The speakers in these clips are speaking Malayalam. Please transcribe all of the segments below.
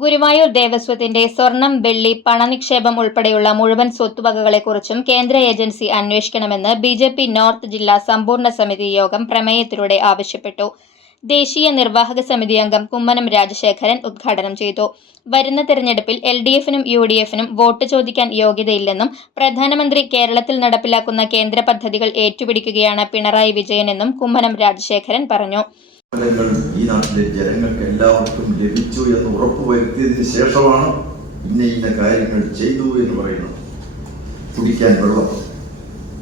ഗുരുവായൂർ ദേവസ്വത്തിന്റെ സ്വർണം വെള്ളി പണനിക്ഷേപം ഉൾപ്പെടെയുള്ള മുഴുവൻ സ്വത്തുവകകളെക്കുറിച്ചും കേന്ദ്ര ഏജൻസി അന്വേഷിക്കണമെന്ന് ബി ജെ പി നോർത്ത് ജില്ലാ സമ്പൂർണ സമിതി യോഗം പ്രമേയത്തിലൂടെ ആവശ്യപ്പെട്ടു. ദേശീയ നിർവാഹക സമിതി അംഗം കുമ്മനം രാജശേഖരൻ ഉദ്ഘാടനം ചെയ്തു. വരുന്ന തെരഞ്ഞെടുപ്പിൽ എൽ ഡി എഫിനും യു ഡി എഫിനും വോട്ട് ചോദിക്കാൻ യോഗ്യതയില്ലെന്നും പ്രധാനമന്ത്രി കേരളത്തിൽ നടപ്പിലാക്കുന്ന കേന്ദ്ര പദ്ധതികൾ ഏറ്റുപിടിക്കുകയാണ് പിണറായി വിജയനെന്നും കുമ്മനം രാജശേഖരൻ പറഞ്ഞു. ഫലങ്ങൾ ഈ നാട്ടിലെ ജനങ്ങൾക്ക് എല്ലാവർക്കും ലഭിച്ചു എന്ന് ഉറപ്പുവരുത്തിയതിന് ശേഷമാണ് ഇന്ന ഇന്ന കാര്യങ്ങൾ ചെയ്തു എന്ന് പറയുന്നത്. കുടിക്കാൻ വെള്ളം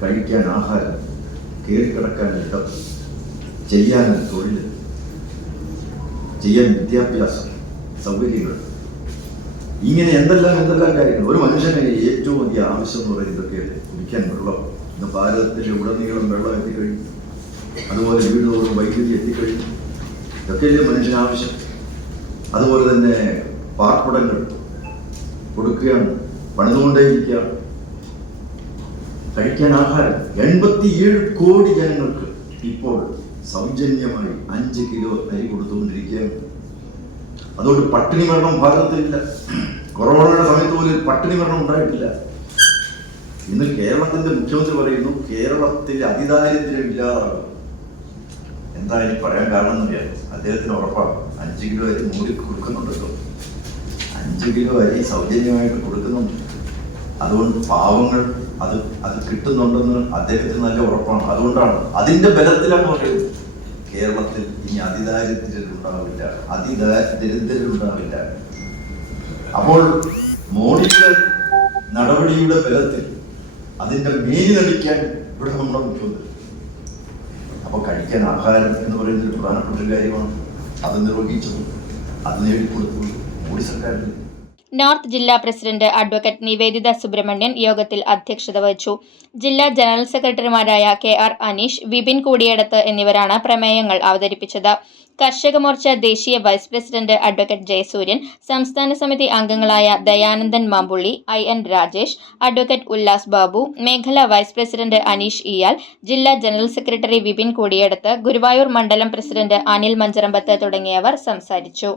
കഴിക്കാൻ ആഹാരം കയറിക്കിടക്കാൻ ഇടം ചെയ്യാൻ തൊഴിൽ ചെയ്യാൻ വിദ്യാഭ്യാസം സൗകര്യങ്ങൾ. ഇങ്ങനെ എന്തെല്ലാം എന്തെല്ലാം കാര്യങ്ങൾ? ഒരു മനുഷ്യന് ഏറ്റവും അധികം ആവശ്യം എന്ന് പറയുന്നത് കുടിക്കാൻ വെള്ളം. ഇന്ന് ഭാരതത്തിൽ ഉടനീളം വെള്ളം എത്തിക്കഴിഞ്ഞു. അതുപോലെ വീടുതോറും വൈദ്യുതി എത്തിക്കഴിഞ്ഞു. ഇതൊക്കെയല്ലേ മനുഷ്യന് ആവശ്യം. അതുപോലെ തന്നെ പാർപ്പിടങ്ങൾ കൊടുക്കുകയാണ് പണിതുകൊണ്ടേയിരിക്കുകയാണ്. കഴിക്കാൻ ആഹാരം. എൺപത്തിയേഴ് കോടി ജനങ്ങൾക്ക് ഇപ്പോൾ സൗജന്യമായി അഞ്ച് കിലോ അരി കൊടുത്തുകൊണ്ടിരിക്കുകയാണ്. അതുകൊണ്ട് പട്ടിണി മരണം ഭാരതത്തിലില്ല. കൊറോണയുടെ സമയത്ത് പോലും പട്ടിണി മരണം ഉണ്ടായിട്ടില്ല. ഇന്ന് കേരളത്തിന്റെ മുഖ്യമന്ത്രി പറയുന്നു കേരളത്തിൽ അതിദാരിദ്ര്യം ഇല്ലാതാകും. എന്താ ഇനി പറയാൻ കാരണം എന്നറിയാം അദ്ദേഹത്തിന് ഉറപ്പാണ് അഞ്ച് കിലോ അരി മൂടി കൊടുക്കുന്നുണ്ടല്ലോ. അഞ്ച് കിലോ അരി സൗജന്യമായിട്ട് കൊടുക്കുന്നുണ്ട്. അതുകൊണ്ട് പാവങ്ങൾ അത് അത് കിട്ടുന്നുണ്ടെന്ന് അദ്ദേഹത്തിന് നല്ല ഉറപ്പാണ്. അതുകൊണ്ടാണ് അതിന്റെ ബലത്തിലാണ് പറയുന്നത് കേരളത്തിൽ ഇനി അതിദാരിദ്ര്യം ഉണ്ടാവില്ല അതിദാരിദ്ര്യം ഉണ്ടാവില്ല അപ്പോൾ മോഡിയുടെ നടപടിയുടെ ബലത്തിൽ അതിന്റെ മേനി നടിക്കാൻ ഇവിടെ നമ്മുടെ മുഖ്യമന്ത്രി അപ്പൊ കഴിക്കാൻ ആഹാരം എന്ന് പറയുന്നത് ഒരു പ്രധാനപ്പെട്ട ഒരു കാര്യമാണ്. അത് നിർവഹിച്ചതും അത് നേടിക്കൊടുത്തു മോഡി സർക്കാരിൽ നോർത്ത് ജില്ലാ പ്രസിഡന്റ് അഡ്വക്കേറ്റ് നിവേദിത സുബ്രഹ്മണ്യൻ യോഗത്തിൽ അധ്യക്ഷത വഹിച്ചു. ജില്ലാ ജനറൽ സെക്രട്ടറിമാരായ കെ ആർ അനീഷ് വിപിൻ കൂടിയടത്ത് എന്നിവരാണ് പ്രമേയങ്ങൾ അവതരിപ്പിച്ചത്. കർഷക മോർച്ച ദേശീയ വൈസ് പ്രസിഡന്റ് അഡ്വക്കേറ്റ് ജയസൂര്യൻ സംസ്ഥാന സമിതി അംഗങ്ങളായ Dayanandan Mampulli I N Rajesh advocate Ullas Babu മേഖലാ വൈസ് പ്രസിഡന്റ് അനീഷ് ഇയാൽ ജില്ലാ ജനറൽ സെക്രട്ടറി വിപിൻ കൂടിയടത്ത് ഗുരുവായൂർ മണ്ഡലം പ്രസിഡന്റ് അനിൽ മഞ്ചറമ്പത്ത് തുടങ്ങിയവർ സംസാരിച്ചു.